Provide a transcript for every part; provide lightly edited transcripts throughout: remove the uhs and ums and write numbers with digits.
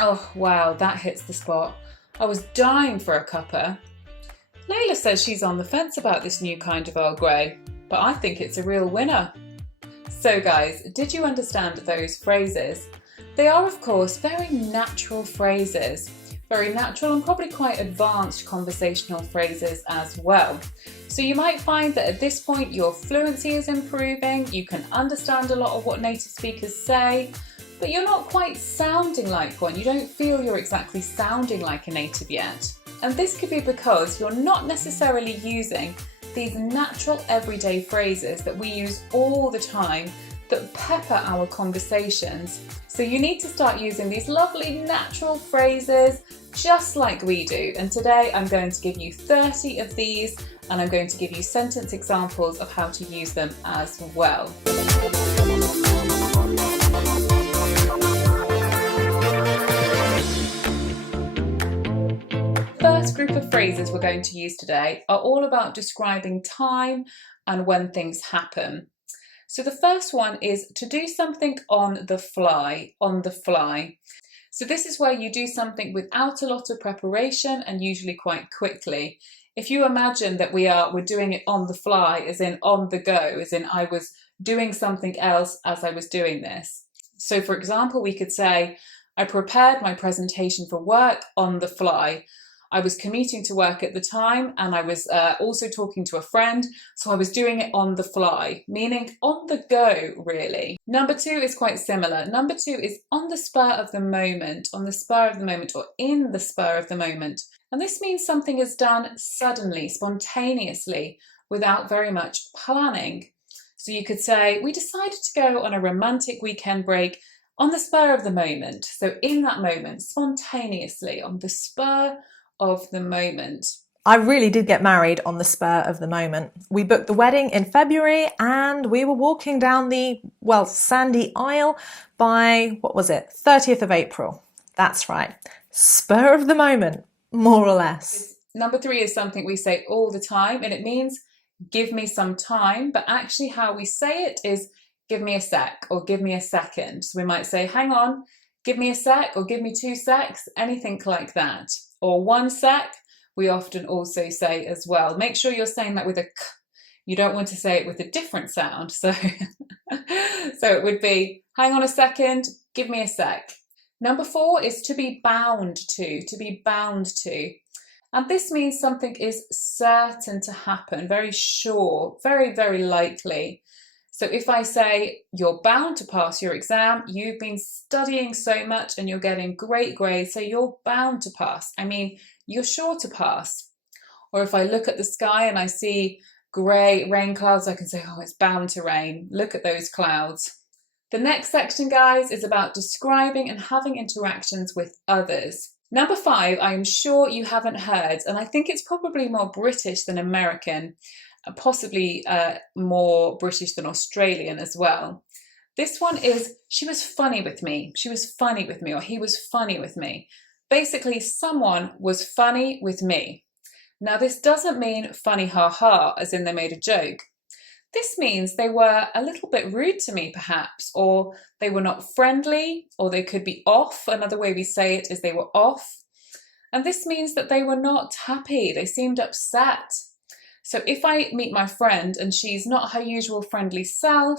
Oh wow, that hits the spot. I was dying for a cuppa. Leila says she's on the fence about this new kind of Earl Grey, but I think it's a real winner. So guys, did you understand those phrases? They are of course very natural phrases, very natural and probably quite advanced conversational phrases as well. So you might find that at this point your fluency is improving, you can understand a lot of what native speakers say, but you're not quite sounding like one. You don't feel you're exactly sounding like a native yet. And this could be because you're not necessarily using these natural everyday phrases that we use all the time that pepper our conversations. So you need to start using these lovely natural phrases just like we do. And today I'm going to give you 30 of these and I'm going to give you sentence examples of how to use them as well. First group of phrases we're going to use today are all about describing time and when things happen. So the first one is to do something on the fly, on the fly. So this is where you do something without a lot of preparation and usually quite quickly. If you imagine that we're doing it on the fly, as in on the go, as in I was doing something else as I was doing this. So for example, we could say, I prepared my presentation for work on the fly. I was commuting to work at the time and I was also talking to a friend, so I was doing it on the fly, meaning on the go, really. Number two is quite similar. Number two is on the spur of the moment, on the spur of the moment, or in the spur of the moment. And this means something is done suddenly, spontaneously, without very much planning. So you could say, we decided to go on a romantic weekend break on the spur of the moment. So in that moment, spontaneously, on the spur of the moment. I really did get married on the spur of the moment. We booked the wedding in February and we were walking down the, sandy aisle by, 30th of April. That's right. Spur of the moment, more or less. Number three is something we say all the time and it means give me some time, but actually how we say it is give me a sec or give me a second. So we might say, hang on, give me a sec or give me 2 secs, anything like that. Or 1 sec, we often also say as well. Make sure you're saying that with a k. You don't want to say it with a different sound. So, so it would be, hang on a second, give me a sec. Number 4 is to be bound to be bound to. And this means something is certain to happen, very sure, very, very likely. So if I say you're bound to pass your exam, you've been studying so much and you're getting great grades, so you're bound to pass. I mean, you're sure to pass. Or if I look at the sky and I see grey rain clouds, I can say, oh, it's bound to rain. Look at those clouds. The next section, guys, is about describing and having interactions with others. Number 5, I'm sure you haven't heard, and I think it's probably more British than American. Possibly more British than Australian as well. This one is, she was funny with me. She was funny with me, or he was funny with me. Basically, someone was funny with me. Now, this doesn't mean funny ha-ha, as in they made a joke. This means they were a little bit rude to me, perhaps, or they were not friendly, or they could be off. Another way we say it is they were off. And this means that they were not happy. They seemed upset. So if I meet my friend and she's not her usual friendly self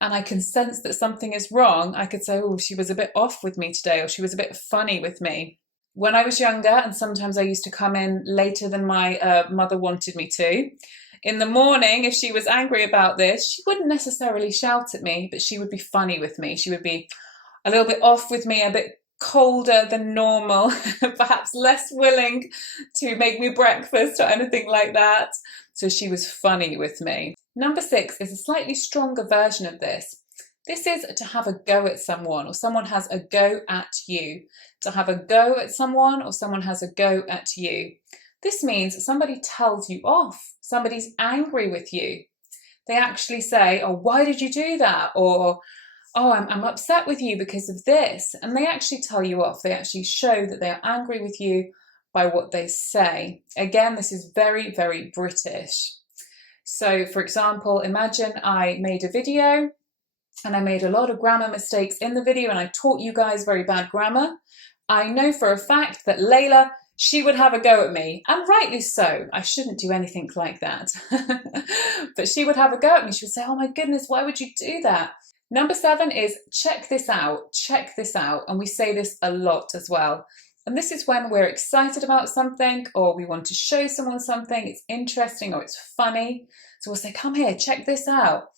and I can sense that something is wrong, I could say, oh, she was a bit off with me today, or she was a bit funny with me. When I was younger, and sometimes I used to come in later than my mother wanted me to, in the morning, if she was angry about this, she wouldn't necessarily shout at me, but she would be funny with me. She would be a little bit off with me, a bit colder than normal, perhaps less willing to make me breakfast or anything like that. So she was funny with me. Number 6 is a slightly stronger version of this. This is to have a go at someone, or someone has a go at you. To have a go at someone, or someone has a go at you. This means somebody tells you off. Somebody's angry with you. They actually say, oh, why did you do that? Or, oh, I'm upset with you because of this. And they actually tell you off. They actually show that they are angry with you by what they say. Again, this is very, very British. So, for example, imagine I made a video and I made a lot of grammar mistakes in the video and I taught you guys very bad grammar. I know for a fact that Leila, she would have a go at me, and rightly so. I shouldn't do anything like that. But she would have a go at me. She would say, oh my goodness, why would you do that? Number 7 is check this out, check this out. And we say this a lot as well. And this is when we're excited about something, or we want to show someone something, it's interesting or it's funny. So we'll say, come here, check this out.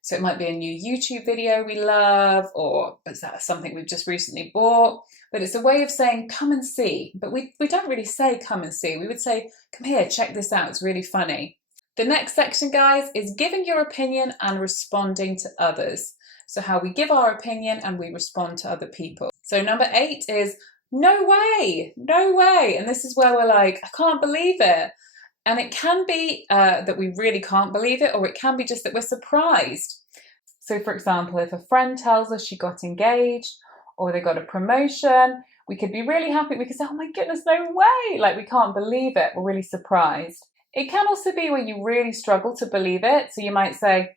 So it might be a new YouTube video we love, or is that something we've just recently bought? But it's a way of saying, come and see. But we don't really say come and see. We would say, come here, check this out, it's really funny. The next section, guys, is giving your opinion and responding to others. So how we give our opinion and we respond to other people. So number 8 is no way, no way. And this is where we're like, I can't believe it. And it can be that we really can't believe it, or it can be just that we're surprised. So for example, if a friend tells us she got engaged or they got a promotion, we could be really happy. We could say, oh my goodness, no way. Like, we can't believe it. We're really surprised. It can also be when you really struggle to believe it. So you might say,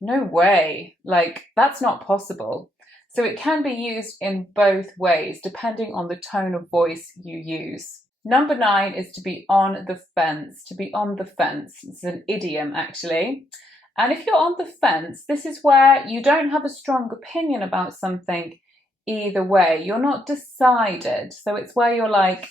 no way, like that's not possible. So it can be used in both ways, depending on the tone of voice you use. Number 9 is to be on the fence, to be on the fence. It's an idiom, actually. And if you're on the fence, this is where you don't have a strong opinion about something either way. You're not decided. So it's where you're like,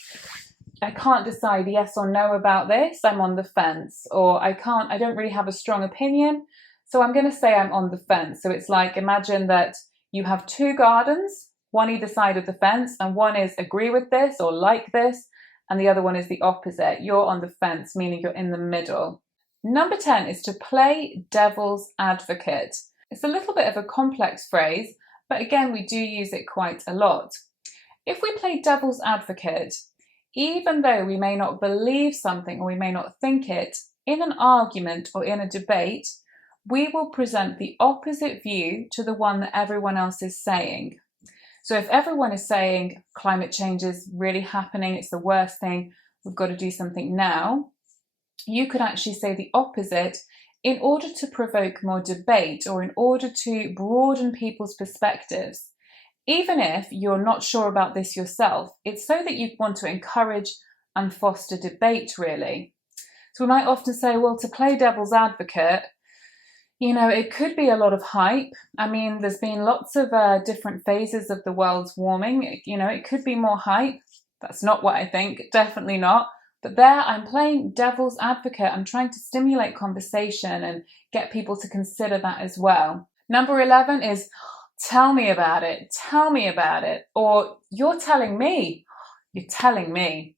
I can't decide yes or no about this. I'm on the fence. Or I don't really have a strong opinion. So I'm going to say I'm on the fence. So it's like, imagine that you have 2 gardens, one either side of the fence, and one is agree with this or like this, and the other one is the opposite. You're on the fence, meaning you're in the middle. Number 10 is to play devil's advocate. It's a little bit of a complex phrase, but again, we do use it quite a lot. If we play devil's advocate, even though we may not believe something or we may not think it, in an argument or in a debate, we will present the opposite view to the one that everyone else is saying. So if everyone is saying climate change is really happening, it's the worst thing, we've got to do something now, you could actually say the opposite in order to provoke more debate or in order to broaden people's perspectives. Even if you're not sure about this yourself, it's so that you want to encourage and foster debate, really. So we might often say, well, to play devil's advocate, you know, it could be a lot of hype. I mean, there's been lots of different phases of the world's warming. You know, it could be more hype. That's not what I think, definitely not. But there, I'm playing devil's advocate. I'm trying to stimulate conversation and get people to consider that as well. Number 11 is tell me about it. Tell me about it. Or you're telling me. You're telling me.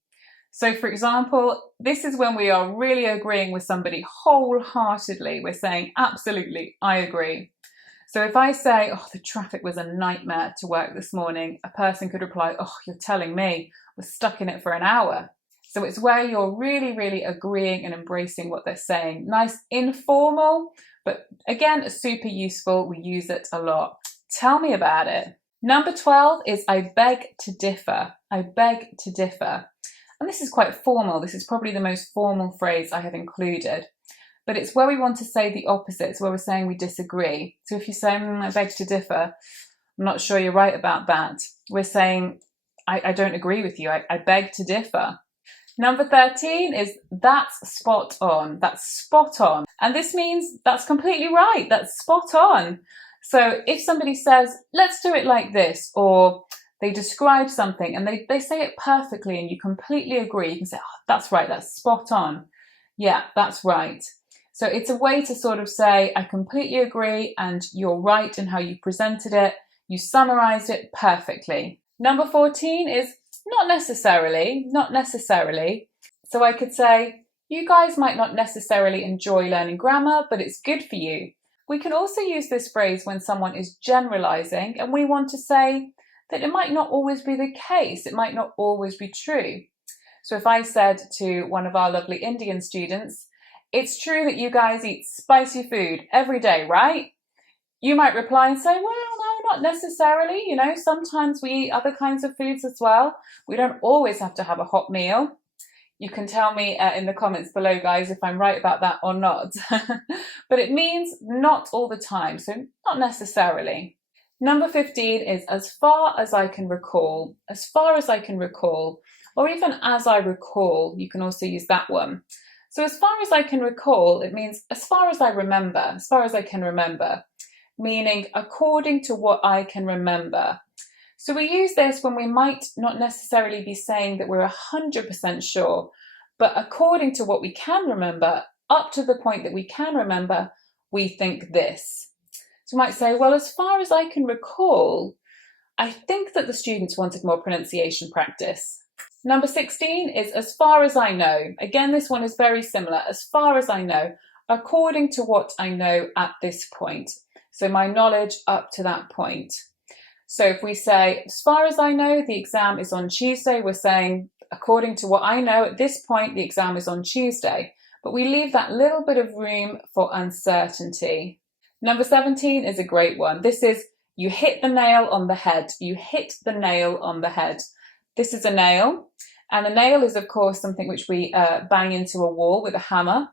So for example, this is when we are really agreeing with somebody wholeheartedly. We're saying, absolutely, I agree. So if I say, oh, the traffic was a nightmare to work this morning, a person could reply, oh, you're telling me, I was stuck in it for an hour. So it's where you're really, really agreeing and embracing what they're saying. Nice, informal, but again, super useful. We use it a lot. Tell me about it. Number 12 is I beg to differ. I beg to differ. And this is quite formal. This is probably the most formal phrase I have included. But it's where we want to say the opposite. It's where we're saying we disagree. So if you say, I beg to differ, I'm not sure you're right about that. We're saying, I don't agree with you. I beg to differ. Number 13 is that's spot on. That's spot on. And this means that's completely right. That's spot on. So if somebody says, let's do it like this, or they describe something and they say it perfectly and you completely agree, you can say, oh, that's right, that's spot on. Yeah, that's right. So it's a way to sort of say, I completely agree and you're right in how you presented it. You summarised it perfectly. Number 14 is not necessarily. So I could say, you guys might not necessarily enjoy learning grammar, but it's good for you. We can also use this phrase when someone is generalising and we want to say, that it might not always be the case. It might not always be true. So if I said to one of our lovely Indian students, it's true that you guys eat spicy food every day, right? You might reply and say, well, no, not necessarily. You know, sometimes we eat other kinds of foods as well. We don't always have to have a hot meal. You can tell me in the comments below, guys, if I'm right about that or not. But it means not all the time, so not necessarily. Number 15 is as far as I can recall. As far as I can recall, or even as I recall, you can also use that one. So as far as I can recall, it means as far as I remember, as far as I can remember, meaning according to what I can remember. So we use this when we might not necessarily be saying that we're 100% sure, but according to what we can remember, up to the point that we can remember, we think this. So we might say, well, as far as I can recall, I think that the students wanted more pronunciation practice. Number 16 is as far as I know. Again, this one is very similar. As far as I know, according to what I know at this point. So my knowledge up to that point. So if we say, as far as I know, the exam is on Tuesday, we're saying, according to what I know at this point, the exam is on Tuesday. But we leave that little bit of room for uncertainty. Number 17 is a great one. This is, you hit the nail on the head. You hit the nail on the head. This is a nail, and a nail is, of course, something which we bang into a wall with a hammer,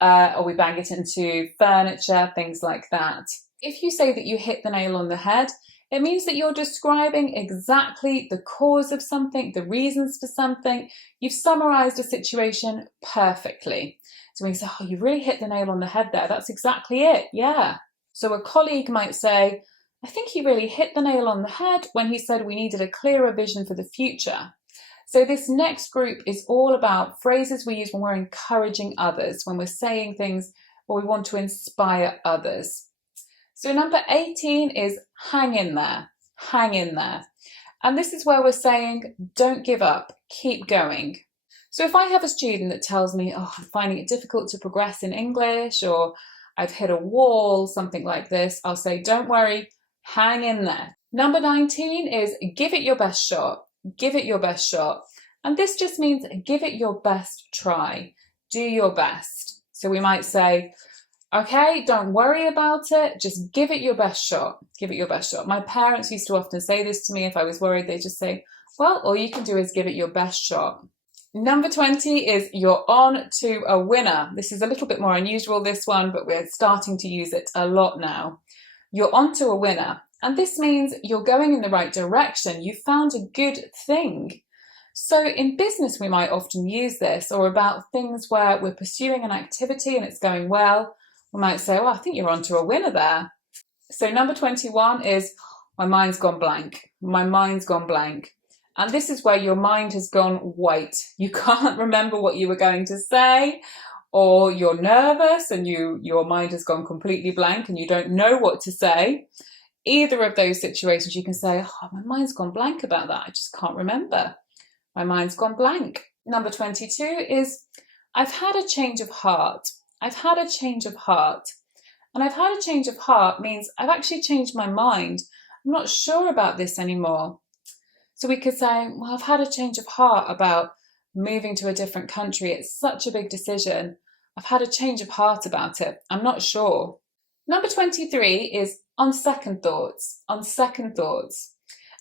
or we bang it into furniture, things like that. If you say that you hit the nail on the head, it means that you're describing exactly the cause of something, the reasons for something. You've summarised a situation perfectly. So when you say, oh, you really hit the nail on the head there, that's exactly it, yeah. So a colleague might say, I think he really hit the nail on the head when he said we needed a clearer vision for the future. So this next group is all about phrases we use when we're encouraging others, when we're saying things or we want to inspire others. So number 18 is hang in there, hang in there. And this is where we're saying, don't give up, keep going. So if I have a student that tells me, oh, I'm finding it difficult to progress in English, or I've hit a wall, something like this, I'll say, don't worry, hang in there. Number 19 is give it your best shot. Give it your best shot. And this just means give it your best try. Do your best. So we might say, okay, don't worry about it. Just give it your best shot. Give it your best shot. My parents used to often say this to me. If I was worried, they'd just say, well, all you can do is give it your best shot. Number 20 is you're on to a winner. This is a little bit more unusual, this one, but we're starting to use it a lot now. You're on to a winner. And this means you're going in the right direction. You found a good thing. So in business, we might often use this, or about things where we're pursuing an activity and it's going well. We might say, oh, I think you're on to a winner there. So number 21 is my mind's gone blank. My mind's gone blank. And this is where your mind has gone white. You can't remember what you were going to say, or you're nervous and your mind has gone completely blank and you don't know what to say. Either of those situations, you can say, oh, my mind's gone blank about that. I just can't remember. My mind's gone blank. Number 22 is I've had a change of heart. I've had a change of heart. And I've had a change of heart means I've actually changed my mind. I'm not sure about this anymore. So we could say, well, I've had a change of heart about moving to a different country. It's such a big decision. I've had a change of heart about it. I'm not sure. Number 23 is on second thoughts, on second thoughts.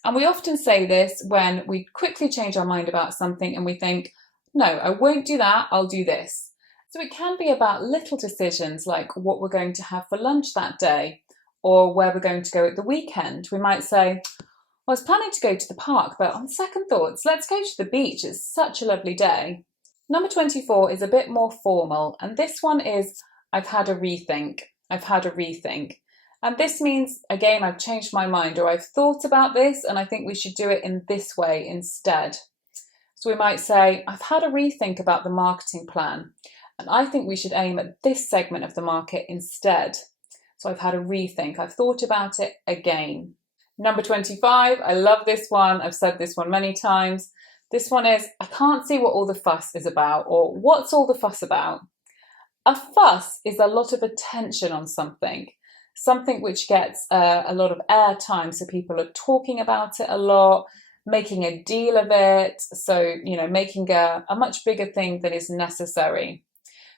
And we often say this when we quickly change our mind about something and we think, no, I won't do that, I'll do this. So it can be about little decisions like what we're going to have for lunch that day or where we're going to go at the weekend. We might say, well, I was planning to go to the park, but on second thoughts, let's go to the beach. It's such a lovely day. Number 24 is a bit more formal, and this one is I've had a rethink. I've had a rethink. And this means, again, I've changed my mind, or I've thought about this and I think we should do it in this way instead. So we might say, I've had a rethink about the marketing plan and I think we should aim at this segment of the market instead. So I've had a rethink. I've thought about it again. Number 25, I love this one. I've said this one many times. This one is, I can't see what all the fuss is about, or what's all the fuss about? A fuss is a lot of attention on something which gets a lot of airtime. So people are talking about it a lot, making a deal of it. So, making a much bigger thing than is necessary.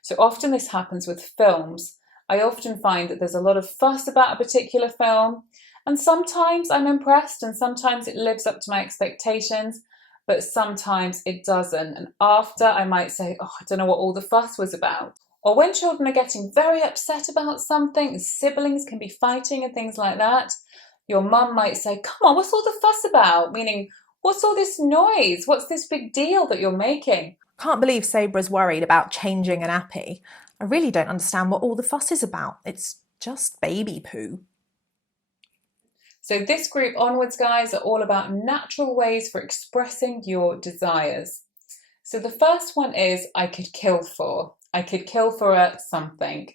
So often this happens with films. I often find that there's a lot of fuss about a particular film. And sometimes I'm impressed and sometimes it lives up to my expectations, but sometimes it doesn't. And after I might say, oh, I don't know what all the fuss was about. Or when children are getting very upset about something, siblings can be fighting and things like that, Your mum might say, come on, what's all the fuss about? Meaning, what's all this noise? What's this big deal that you're making? Can't believe Sabrah's worried about changing a nappy. I really don't understand what all the fuss is about. It's just baby poo. So this group onwards, guys, are all about natural ways for expressing your desires. So the first one is I could kill for. I could kill for a something.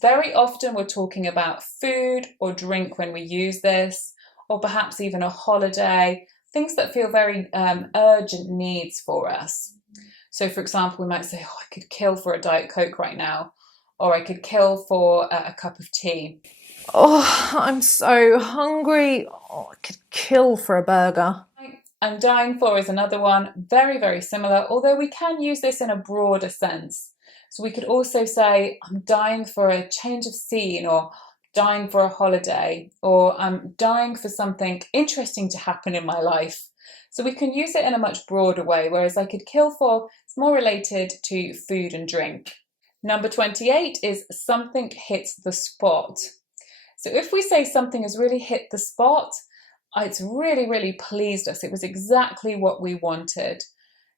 Very often we're talking about food or drink when we use this, or perhaps even a holiday, things that feel very urgent needs for us. So for example, we might say, oh, I could kill for a Diet Coke right now, or I could kill for a cup of tea. Oh, I'm so hungry. Oh, I could kill for a burger. I'm dying for is another one, very, very similar, although we can use this in a broader sense. So we could also say, I'm dying for a change of scene, or dying for a holiday, or I'm dying for something interesting to happen in my life. So we can use it in a much broader way, whereas I could kill for is more related to food and drink. Number 28 is something hits the spot. So if we say something has really hit the spot, it's really, really pleased us. It was exactly what we wanted.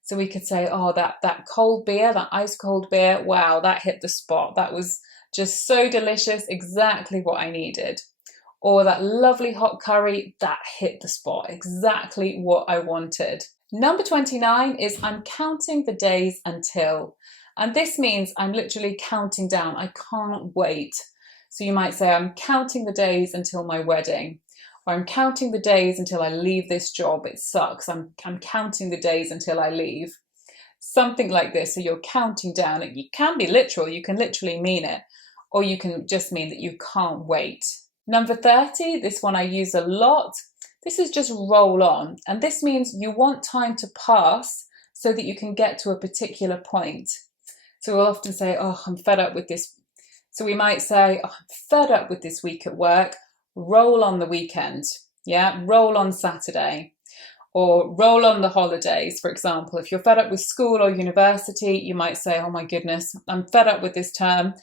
So we could say, oh, that cold beer, that ice cold beer, wow, that hit the spot. That was just so delicious, exactly what I needed. Or that lovely hot curry, that hit the spot, exactly what I wanted. Number 29 is I'm counting the days until. And this means I'm literally counting down. I can't wait. So you might say, I'm counting the days until my wedding. Or I'm counting the days until I leave this job. It sucks. I'm counting the days until I leave. Something like this. So you're counting down. You can be literal. You can literally mean it. Or you can just mean that you can't wait. Number 30, this one I use a lot. This is just roll on. And this means you want time to pass so that you can get to a particular point. So we'll often say, oh, I'm fed up with this. So we might say, oh, I'm fed up with this week at work. Roll on the weekend, yeah, roll on Saturday, or roll on the holidays. For example, if you're fed up with school or university, you might say, oh my goodness, I'm fed up with this term,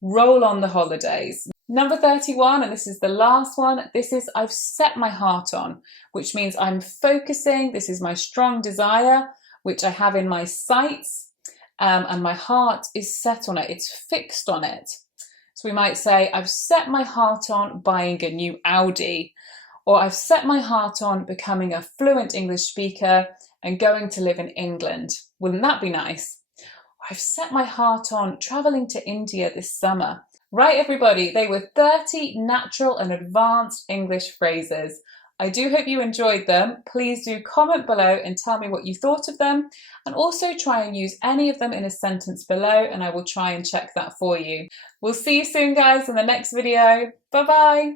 roll on the holidays. Number 31, and this is the last one, this is I've set my heart on, which means I'm focusing. This is my strong desire, which I have in my sights, and my heart is set on it, it's fixed on it. So we might say, I've set my heart on buying a new Audi, or I've set my heart on becoming a fluent English speaker and going to live in England. Wouldn't that be nice? I've set my heart on traveling to India this summer. Right, everybody, they were 30 natural and advanced English phrases. I do hope you enjoyed them. Please do comment below and tell me what you thought of them, and also try and use any of them in a sentence below, and I will try and check that for you. We'll see you soon, guys, in the next video. Bye bye.